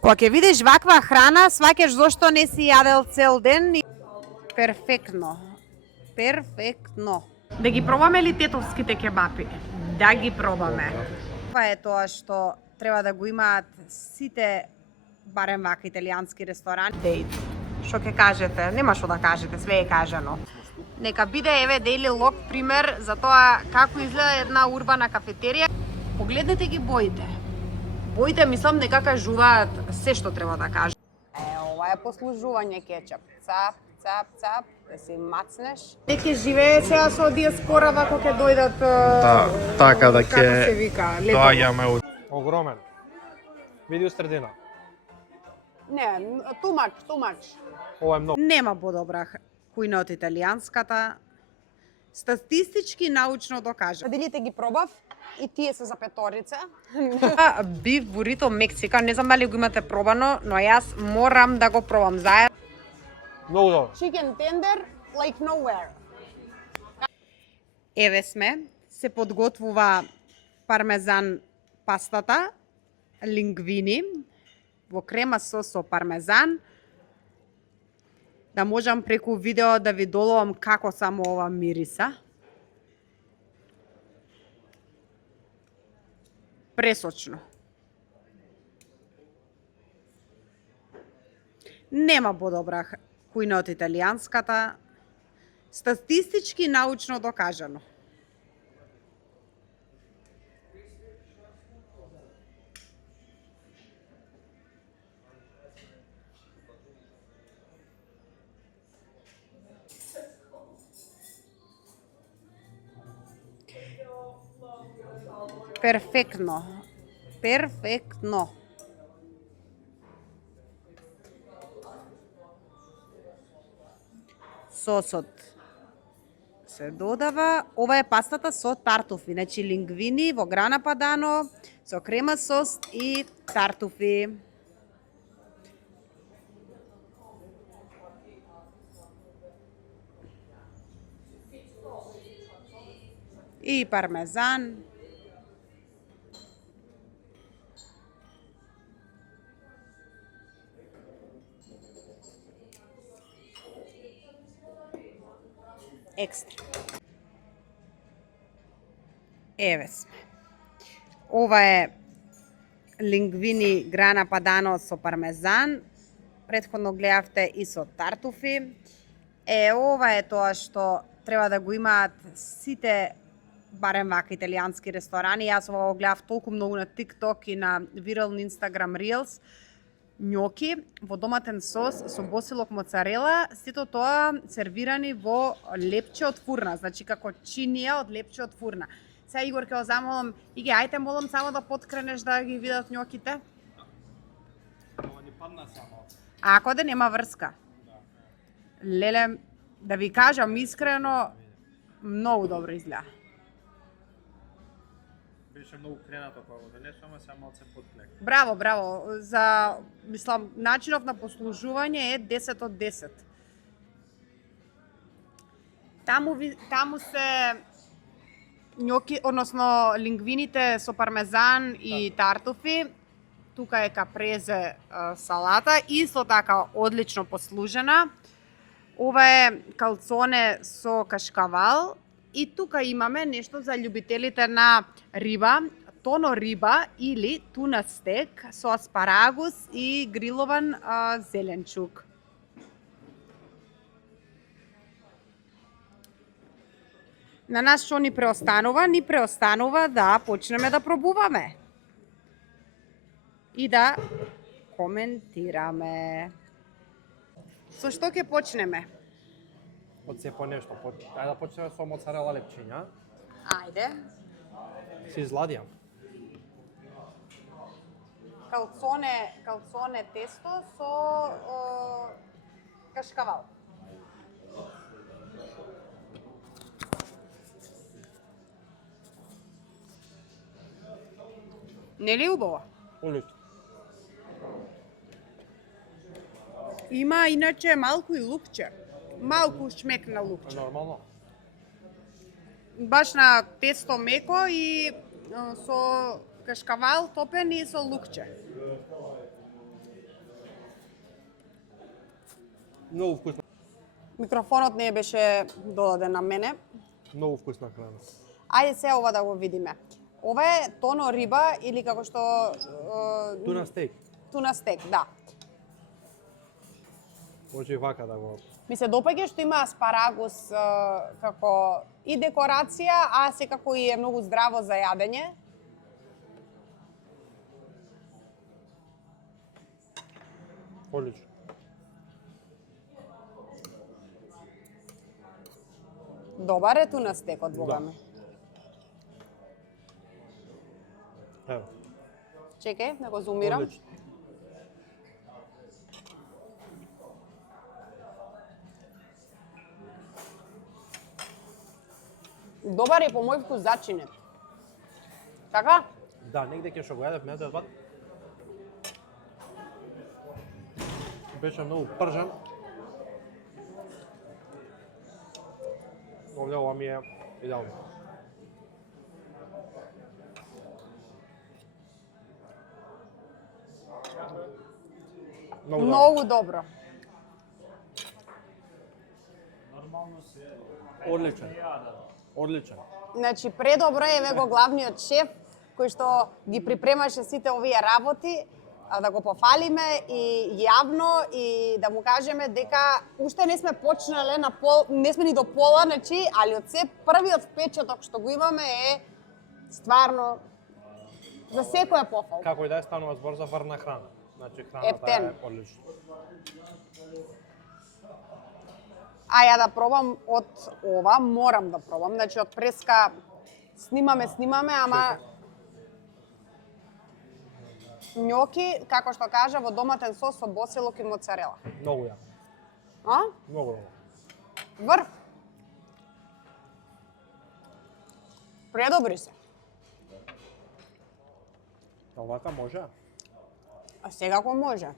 Кога ќе видиш ваква храна, сваќаш зошто не си јадел цел ден и перфектно. Перфектно. Да ги пробаме ли тетовските кебапи? Да ги пробаме. Ова е тоа што треба да го имаат сите барем вака италијански ресторани. Дейт. Што ќе кажете? Нема што да кажете, све е кажано. Нека биде еве Daily Log пример за тоа како изгледа една урбана кафетерија. Погледнете ги боите. Боите, мислам, дека кажуваат се што треба да кажат. Ова е послужување кетчап. Цап, цап, цап, да си мацнеш. Неќе живее сега со диаспора, вако ќе дојдат... Да, така да Како се вика? доаѓаме. Огромен. Види у средина. Не, too much. Ова е многу. Нема подобра кујна од италијанската. Статистички научно докажа. Делите ги пробав и тие се за петорица. Биф бурито Мексика, не знам дали го имате пробано, но јас морам да го пробам заедно. Многу добро. Chicken tender like nowhere. Еве сме, се подготвува пармезан пастата, лингвини, во крема сос со пармезан. Да можам преку видео да ви доловам како само ова мириса. Пресочно. Нема подобра кујна од италијанската. Статистички научно докажано. Перфектно. Перфектно. Сосот се додава. Ова е пастата со тартуфи, значи лингвини во грана падано, со крема сос и тартуфи. И пармезан. Екстра. Еве сме. Ова е лингвини грана падано со пармезан. Претходно гледавте и со тартуфи. Ова е тоа што треба да го имаат сите барем вака италијански ресторани. Јас ова го гледав толку многу на TikTok и на вирални Instagram Reels. Њоки во доматен сос со босилок моцарела, сето тоа сервирани во лепче од фурна, значи како чинија од лепче од фурна. Сега Игор ќе го замолам, Иге, ајте молам само да поткренеш да ги видат њоките. Ова ни падна само. Ако да нема врска. Леле, да ви кажам искрено, многу добро изгледа. Беше многу кренато кога го донесуваме, сега малце подплек. Браво, браво. За, мислам, начинов на послужување е 10 од 10. Таму се њоки, односно лингвините со пармезан и тартуфи. Тука е капрезе салата, исто така одлично послужена. Ова е калцоне со кашкавал и тука имаме нешто за љубителите на риба, тоно риба или туна стек со аспарагус и грилован зеленчук. На нас што ни преостанува? Ни преостанува да почнеме да пробуваме и да коментираме. Со што ќе почнеме? Од се по нешто. Ајде да почнеме со моцарела лепчиња. Ајде. Си изладија. Калцоне тесто со кашкавал. Нели убаво? Улично. Има иначе малку и лукче. Малку шмек на лукче. Нормално. Баш на тесто меко и со кашкавал топен и со лукче. Многу вкусно. Микрофонот не беше додаден на мене. Многу вкусна храна. Ајде се ова да го видиме. Ова е тоно риба или како што... Туна стейк. Туна стек, да. Може и вака да го... Ми се допаѓа што има аспарагус како и декорација, а секако и е многу здраво за јадење. Одлично. Добар е туна стекот, богаме. Ево. Чекај, да го зумирам. Одлично. Добар е по мој вкус зачинет. Така? Да, негде ќе што го јадев меѓу два. Беше многу пржан. Овде ова ми е идеално. Многу добро. Многу добро. Одличен. Одличен. Значи, предобро е еве го главниот шеф, кој што ги припремаше сите овие работи, да го пофалиме и јавно и да му кажеме дека уште не сме почнале на пол, не сме ни до пола, значи, али од се првиот впечаток што го имаме е стварно за секој е пофал. Како и да е станува збор за врна храна. Значи храната Ептен. е одлична. А ја да пробам од ова, морам да пробам. Значи од преска снимаме, ама њоки, како што кажа, во доматен сос со босилок и моцарела. Многу јако. А? Многу добро. Врв. Предобри се. Овака може? А секако може.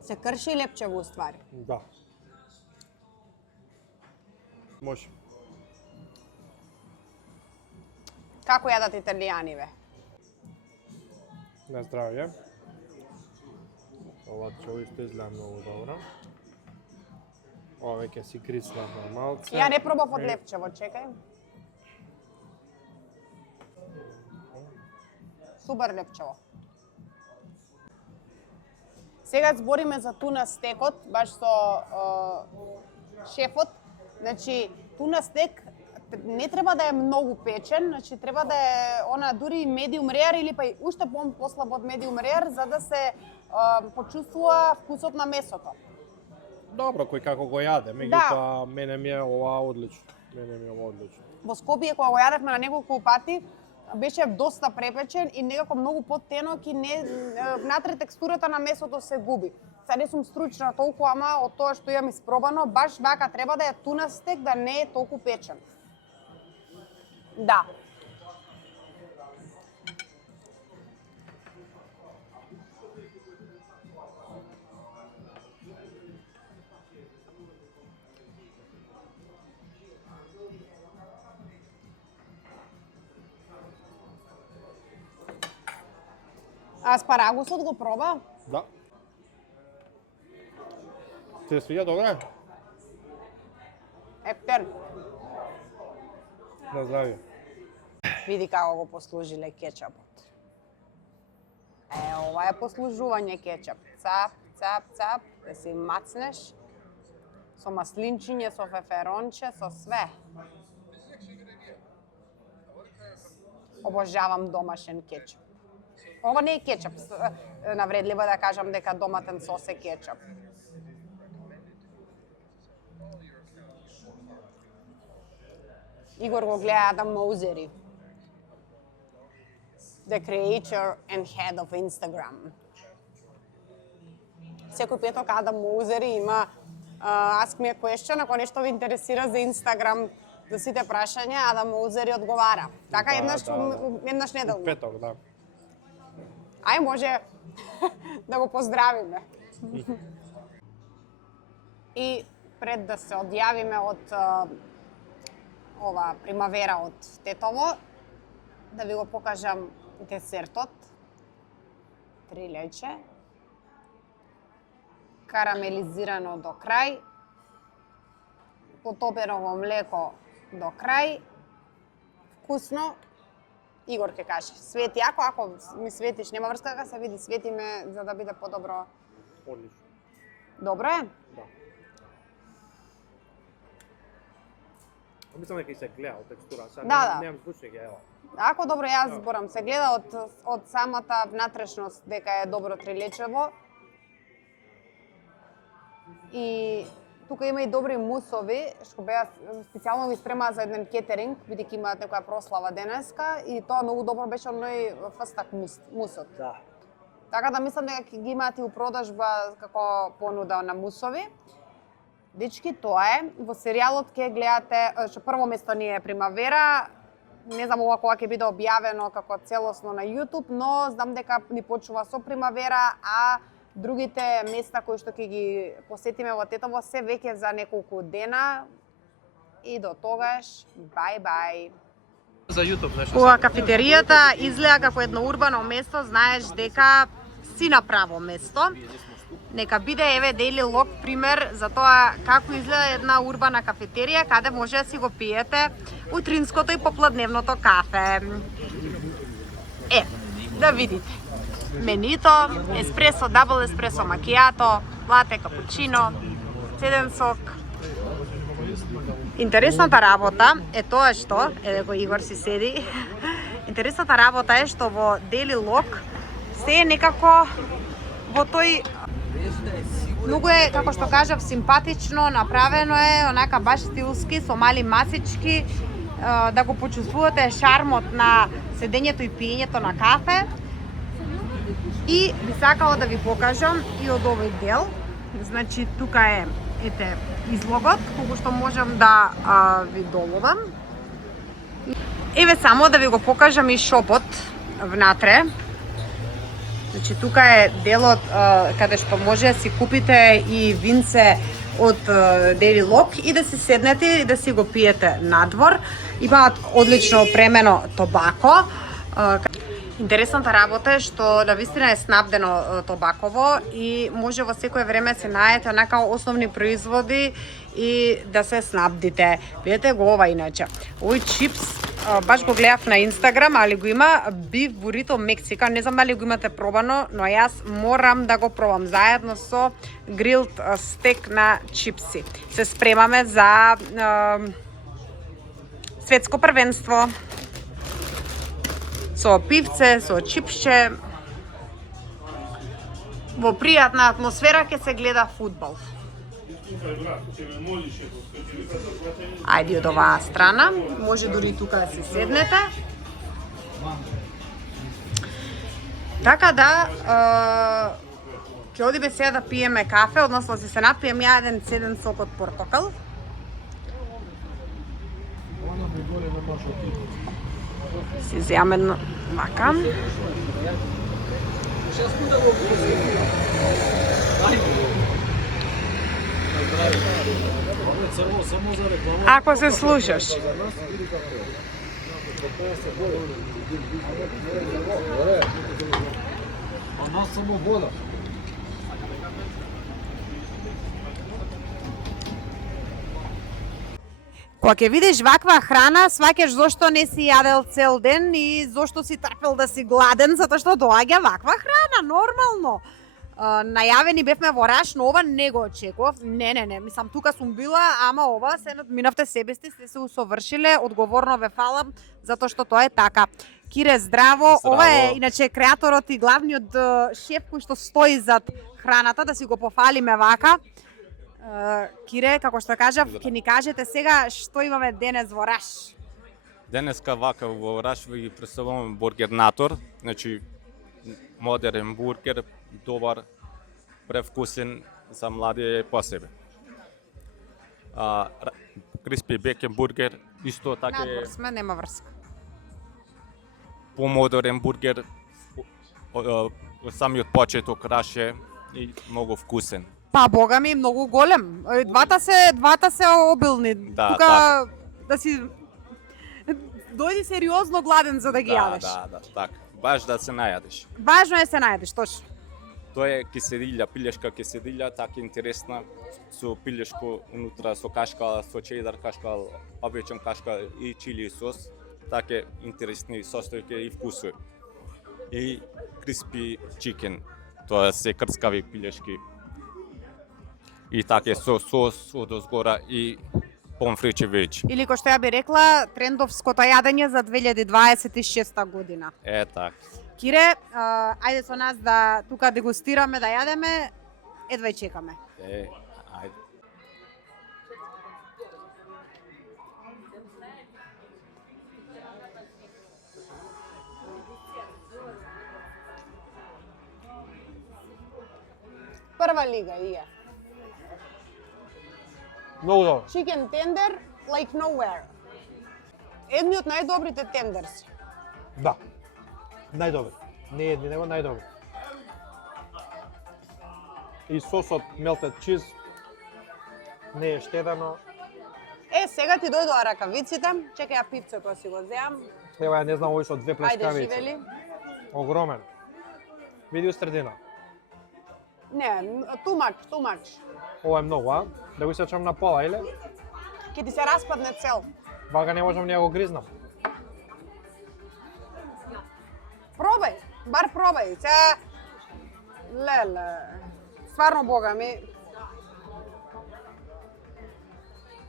Се крши лепчево уствари. Да. Може. Како јадат италијани, бе? На здравје. Ова ќе исто изгледа многу добро. Ова веќе си грисна малце. Ја не пробав од лепчево, чекај. Супер лепчево. Сега збориме за туна стекот, баш со шефот. Значи, туна стек не треба да е многу печен, значи треба да е она дури медиум реар или па и уште послаб од медиум реар за да се почувствува вкусот на месото. Добро, кој како го јаде, меѓутоа мене ми е ова одлично. Во Скопје кога го јадевме на неколку пати, беше доста препечен и некако многу поттенок и не внатре текстурата на месото се губи. Сега не сум стручна толку, ама од тоа што имам испробано, баш вака треба да е туна стек, да не е толку печен. Да. Аспарагусот го проба? Да. Ти се свиѓа добре? Ептен. На здравје. Види како го послужиле кетчапот. Ова е послужување кетчап. Цап, цап, цап, да си мацнеш. Со маслинчиње, со феферонче, со све. Обожавам домашен кетчап. Ова не е кетчап. Навредливо да кажам дека доматен сос е кетчап. Игор го гледа Адам Моузери. The creator and head of Instagram. Секој петок Адам Моузери има Ask me a question, ако нешто ви интересира за Инстаграм, за сите прашања, Адам Моузери одговара. Така еднаш неделно. Петок, да. Ај може да го поздравиме. И пред да се одјавиме од ова примавера од Тетово, да ви го покажам десертот. 3 леќе. карамелизирано до крај, потопено во млеко до крај, вкусно. Игор ќе каже, свети, ако ми светиш, нема врска дека се види, свети ме за да биде подобро. Одлично. Добро е? Да. Мислам дека и се гледа од текстура, сега Да. немам звучник, ева. Ако добро, јас зборам, се гледа од самата внатрешност дека е добро трилечево. И тука има и добри мусови, што беа специјално ги спремаа за еден кетеринг, бидејќи имаат некоја прослава денеска, и тоа многу добро беше оној фстак мусот. Да. Така да мислам дека ги имаат и у продажба како понуда на мусови. Дечки, тоа е. Во серијалот ќе гледате, што прво место ни е Примавера. Не знам ова кога ќе биде објавено како целосно на YouTube, но знам дека ни почнува со Примавера, а другите места кои што ќе ги посетиме во Тетово се веќе за неколку дена. И до тогаш, бај. За YouTube нешто. Кога кафетеријата изгледа како едно урбано место, знаеш дека си на право место. Нека биде еве Daily Log пример за тоа како изгледа една урбана кафетерија каде може да си го пиете утринското и попладневното кафе. Да видите. Менито, еспресо, дабл еспресо макијато, лате капучино, цеден сок. Интересната работа е тоа што, го Игор си седи. Интересната работа е што во Daily Log се е некако во тој многу е, како што кажав, симпатично, направено е, онака баш стилски, со мали масички, да го почувствувате шармот на седењето и пиењето на кафе. И би сакала да ви покажам и од овој дел. Значи, тука е, ете, излогот, колку што можам да ви доловам. Еве само да ви го покажам и шопот внатре. Значи, тука е делот каде што може да си купите и винце од Daily Log и да си седнете и да си го пиете надвор. Имаат одлично опремено тобако. Интересната работа е што навистина е снабдено тобаково и може во секое време се најдете онака основни производи и да се снабдите. Видете го ова иначе. Овој чипс баш го гледав на Инстаграм, али го има биф бурито Мексика. Не знам дали го имате пробано, но јас морам да го пробам заедно со грилд стек на чипси. Се спремаме за светско првенство. Со пивце, со чипче. Во пријатна атмосфера ќе се гледа фудбал. Ајде од оваа страна, може дури тука да се седнете. Така да, ќе одиме сега да пиеме кафе, односно да се напием ја еден цеден сок од портокал. Си земам едно мака. Ако се слушаш. Кога ќе видиш ваква храна, сваќаш зошто не си јадел цел ден и зошто си трпел да си гладен, затоа што доаѓа ваква храна, нормално. Најавени бевме во Раш, но ова не го очекував. Не, мислам тука сум била, ама ова се надминавте себе сте се усовршиле, одговорно ве фалам, затоа што тоа е така. Кире, здраво. Ова е иначе креаторот и главниот шеф кој што стои зад храната, да си го пофалиме вака. Кире, како што кажав, ќе ни кажете сега што имаме денес во Раш. Денеска вака во Раш ви представуваме бургер Натор, значи модерен бургер, добар, превкусен за млади по себе. Криспи бекен бургер, исто така Надвор сме, нема врска. помодорен бургер, самиот почеток Раш е и многу вкусен. Па бога ми, многу голем. Двата се обилни. Да, тука така. да си дојди сериозно гладен за да ги јадеш. Да, така. Баш да се најадеш. Важно е се најдеш, точно. Тоа е киселилја, пилешка киселилја, така интересна, со пилешко унутра, со кашкал, со чедар кашкал, обичен кашкал и чили сос, така интересни состојки и вкуси. И crispy chicken, тоа се крцкави пилешки. И така со сос одозгора и помфричи веќе. Или кој што ја би рекла, трендовското јадење за 2026 година. Е така. Кире, ајде со нас да тука дегустираме, да јадеме, едва и чекаме. Ајде. Прва лига ие. Многу добро. Chicken tender like nowhere. Едни од најдобрите тендерси. Да. Најдобри. Не едни, него најдобри. И сосот melted cheese не е штедано. Сега ти дојдоа ракавиците, чекај ја пивцето си го земам. Ева ја не знам овој со две Ајде, плескавици. живели. Огромен. Види у средина. Не, too much. Ова е многу, а? Да го исечам на пола, или? Ќе ти се распадне цел. Вака не можам ни ја го гризнам. Пробај, бар пробај. Сега, леле, стварно бога ми.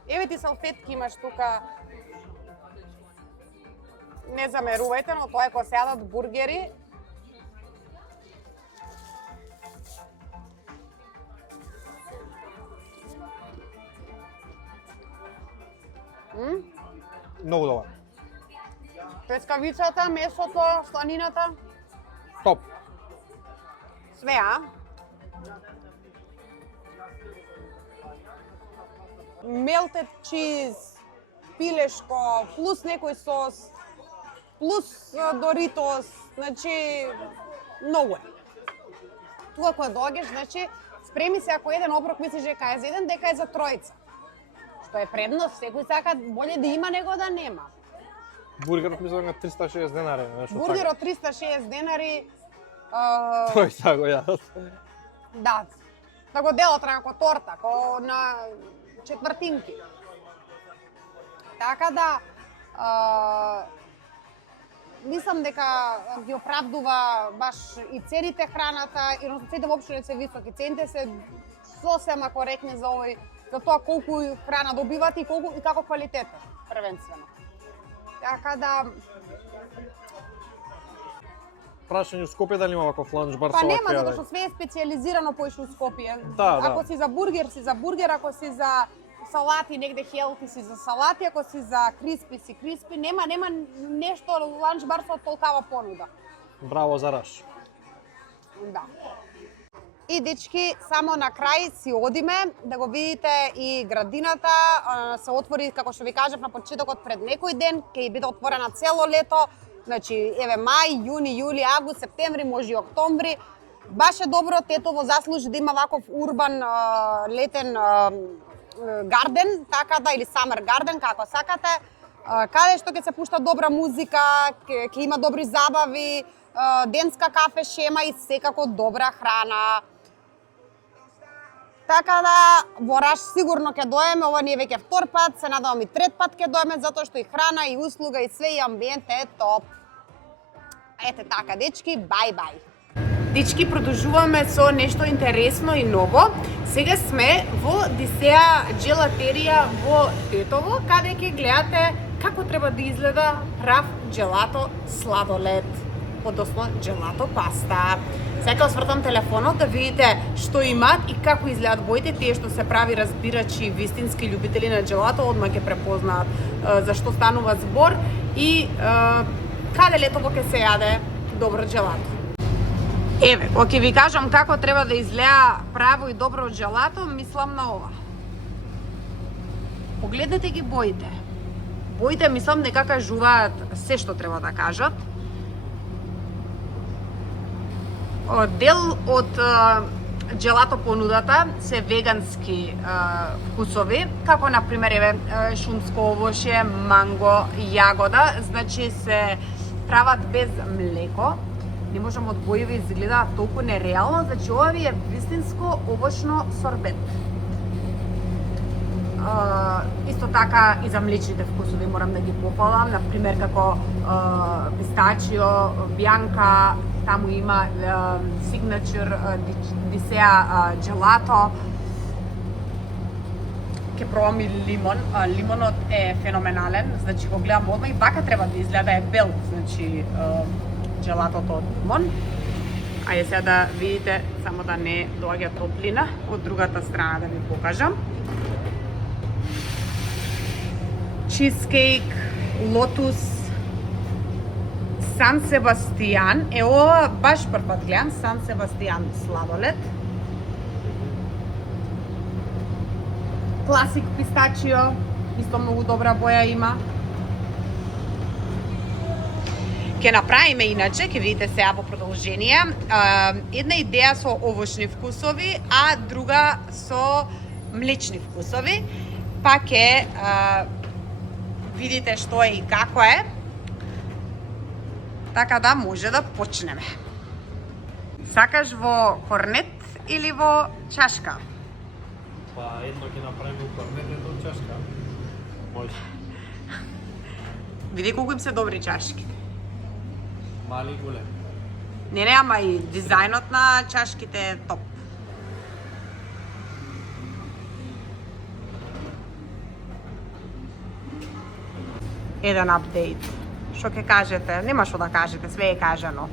Еве ти салфетки имаш тука. Не замерувајте, но тоа е кога се јадат бургери. Многу добар. Плескавицата, месото, сланината, Топ. све, а? Melted cheese, пилешко, плюс некој сос, плюс Доритос, значи, многу е. Тука кога доаѓаш, значи, спреми се ако еден оброк мислиш дека е за еден, дека е за тројца. Што е предност, секој сака боле да има него да нема. Бургерот мислам на 360 денари, нешто така. Бургерот 360 денари, Тројца го јадат. да, да го делат како торта, како на четвртинки. Така да, мислам дека ги оправдува баш и цените храната, и цените воопшто не се високи. Цените се сосема коректни за овој, за тоа колку храна добивате и колку и како квалитет првенствено. Така да, Прашање у Скопје дали има ваков ланч бар па со нема, вакви затоа јадења? што све е специјализирано поише у Скопје. Да, Ако да. си за бургер, ако си за салати, негде хелти си за салати, ако си за криспи, нема нешто ланч бар со толкава понуда. Браво за Раш. Да. И дечки, само на крај си одиме да го видите и градината, се отвори, како што ви кажав на почетокот, пред некој ден, ќе биде отворена цело лето, значи еве мај, јуни, јули, август, септември, може и октомври. Баш е добро, Тетово заслужи да има ваков урбан летен гарден, така да, или самер гарден, како сакате, каде што ќе се пушта добра музика, ќе има добри забави, денска кафе шема и секако добра храна. Така да, во Раш сигурно ќе доеме, ова ни е веќе втор пат, се надевам и трет пат ќе доеме, затоа што и храна, и услуга, и све, и амбиент е топ. Ете така, дечки, бај. Дечки, продолжуваме со нешто интересно и ново. Сега сме во Дисеа джелатерија во Тетово, каде ќе гледате како треба да изгледа прав джелато сладолед, односно джелато паста. Сега освртам телефонот да видите што имаат и како изгледаат боите. Тие што се прави разбирачи, вистински љубители на джелато, одма ќе препознаат за што станува збор и каде летово ќе се јаде добро джелато. Еве, кога ќе ви кажам како треба да изгледа право и добро джелато, мислам на ова. Погледнете ги боите. Боите мислам дека кажуваат се што треба да кажат. Дел од джелато понудата се вегански вкусови, како например еве шумско овошје, манго, јагода, значи се прават без млеко, Не можам од боеви изгледа толку нереално, значи ова ви е вистинско овошно сорбет. Исто така и за млечните вкусови морам да ги пофалам, например како пистачио, бјанка, таму има signature дисеа джелато. Ке пробам и лимон. Лимонот е феноменален, значи го гледам одма и вака треба да изгледа, е бел, значи джелатото од лимон. Ајде сега да видите, само да не доаѓа топлина, од другата страна да ви покажам. Чизкейк, лотус, Сан Себастијан, ова баш прв пат гледам, Сан Себастијан сладолед. Класик пистачио, исто многу добра боја има. Ке направиме иначе, ке видите сега во продолжение, една идеја со овошни вкусови, а друга со млечни вкусови, па ке видите што е и како е. Така да може да почнеме. Сакаш во корнет или во чашка? Па едно ќе направиме у корнет, едно чашка. Може. Види колку им се добри чашки. Мали и голем. Не, ама и дизајнот на чашките е топ. Еден апдейт. Што ќе кажете? Нема што да кажете, све е кажано.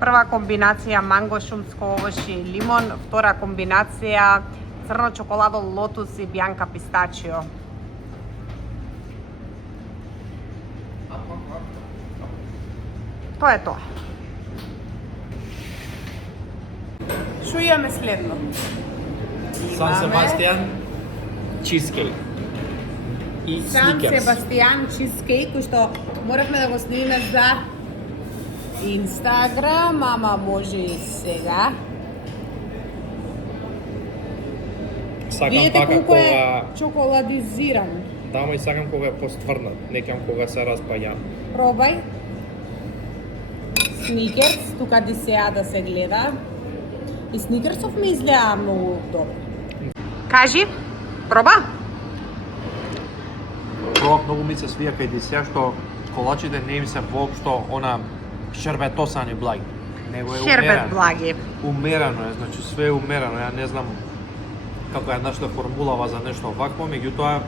Прва комбинација манго, шумско овош и лимон, втора комбинација црно чоколадо, лотус и бјанка пистачио. Тоа е тоа. Што имаме следно? Сан Себастијан чизкейк. И Сан сникерс. Себастијан чизкейк, кој што моравме да го снимиме за Инстаграм, ама може и сега. Сакам Видите така колку е кога... чоколадизиран. Да, ма и сакам кога е постврнат, не кам кога се распаѓа. Пробај. Сникерс, тука дисеа да се гледа. И сникерсов ми изгледа многу добро. Кажи, проба? Пробав, многу ми се свија кај дисеа што колачите не им се воопшто она шербетосани благи. Него е Шербет умерено. благи. Умерено е, значи све е умерено. Ја не знам како е нашата формулава за нешто вакво, меѓутоа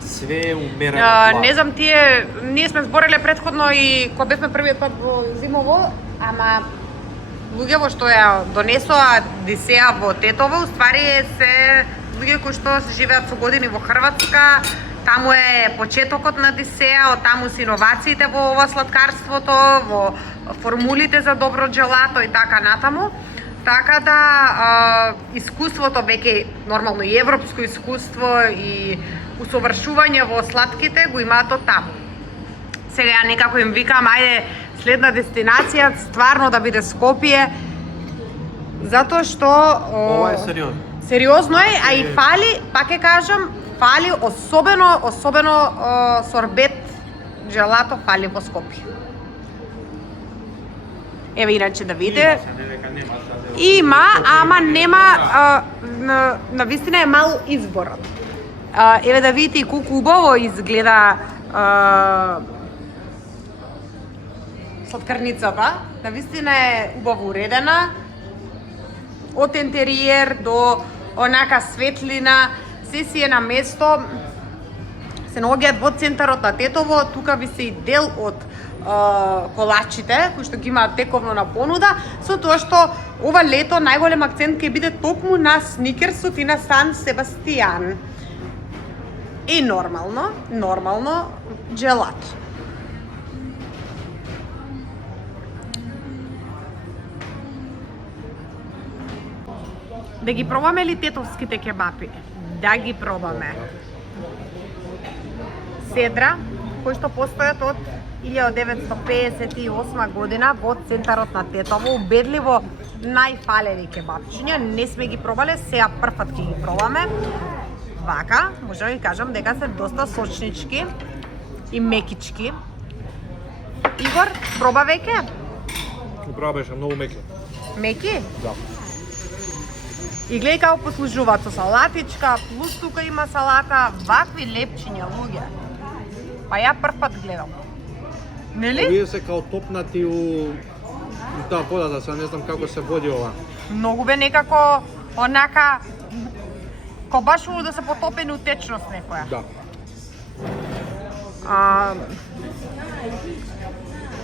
све е умерено. Не знам, тие, ние сме збореле претходно и кога бевме првиот пат во Зимово, ама луѓе во што ја донесоа дисеа во Тетово, уствари се луѓе кои што живеат со години во Хрватска. Таму е почетокот на дисеа, од таму се иновациите во ова сладкарството, во формулите за добро джелато и така натаму. Така да искуството веќе нормално и европско искуство и усовршување во сладките го имаат од таму. Сега ја некако им викам, ајде следна дестинација стварно да биде Скопје, затоа што Ова е сериозно. сериозно е, а и фали, пак ќе кажам, фали особено сорбет джелато фали во Скопје. Еве иначе да видите. Има, ама нема на вистина е мал изборот. Еве да видите и колку убаво изгледа сладкарницата. На вистина е убаво уредена. Од интериер до онака светлина, се си е на место. Се наоѓаат во центарот на Тетово, тука ви се и дел од колачите, кои што ги имаат тековно на понуда, со тоа што ова лето најголем акцент ќе биде токму на сникерсот и на Сан Себастијан. И нормално джелато. Да ги пробаме ли тетовските кебапи? Да ги пробаме. Седра, кои што постојат од 1958 година во центарот на Тетово, убедливо најфалени кебапчиња. Ние не сме ги пробале, сега прв пат ќе ги пробаме. Вака, може да ви кажам дека се доста сочнички и мекички. Игор, проба веќе? Управа беше многу меки. Меки? Да. И гледај како послужуваат со салатичка, плюс тука има салата, вакви лепчиња, луѓе. Па ја прв пат гледам. Нели? Овие се као топнати у таа водата, сега не знам како се води ова. Многу бе некако онака ко баш да се потопени у течност некоја. Да.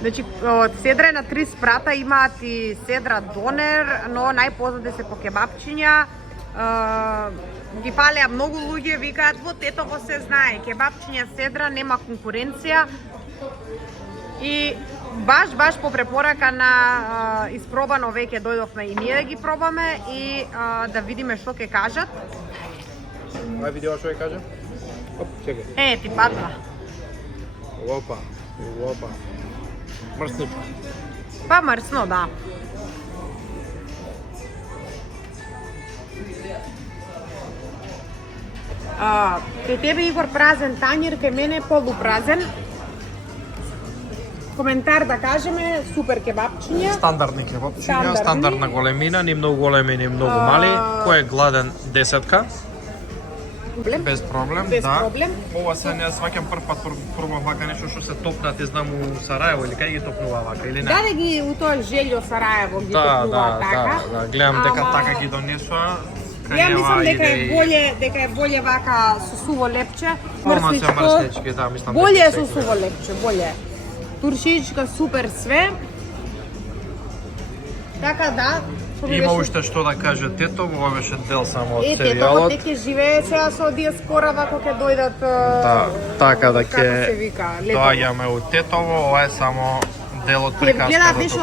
Значи, од седра е на 3 спрата, имаат и седра донер, но најпознати се по кебапчиња. Ги фалеа многу луѓе, викаат во Тетово се знае, кебапчиња седра нема конкуренција. И баш по препорака на испробано веќе дојдовме и ние да ги пробаме и да видиме што ќе кажат. Ај видео што ќе каже? Оп, чекај. Ти падна. Опа. Мрсничко. Па мрсно, да. Кај тебе, Игор, празен тањер, кај мене полупразен. Коментар да кажеме, супер кебапчиња. Стандардни кебапчиња, стандардна големина, ни многу големи, ни многу мали. Кој е гладен 10-ка? Без проблем, Без да. проблем. Ова се не сваќам прв пат пробам вака нешто што се топнат, не знам у Сараево или кај ги топнува вака или не? Да ги у тоа Желјо Сараево ги топнува така. Да, гледам дека така ги донесува. Ја мислам дека е боле вака со суво лепче. Мрснички, да, мислам. Боле е со суво лепче, боле. Туршичка супер све. Така да. Има уште што да каже Тетово, ова беше дел само од Тетово серијалот. теке живее сега со диаспора кога ќе дојдат. Да, така да како се ќе вика, летово. доаѓаме у Тетово, ова е само дел од Гледав приказката. нешто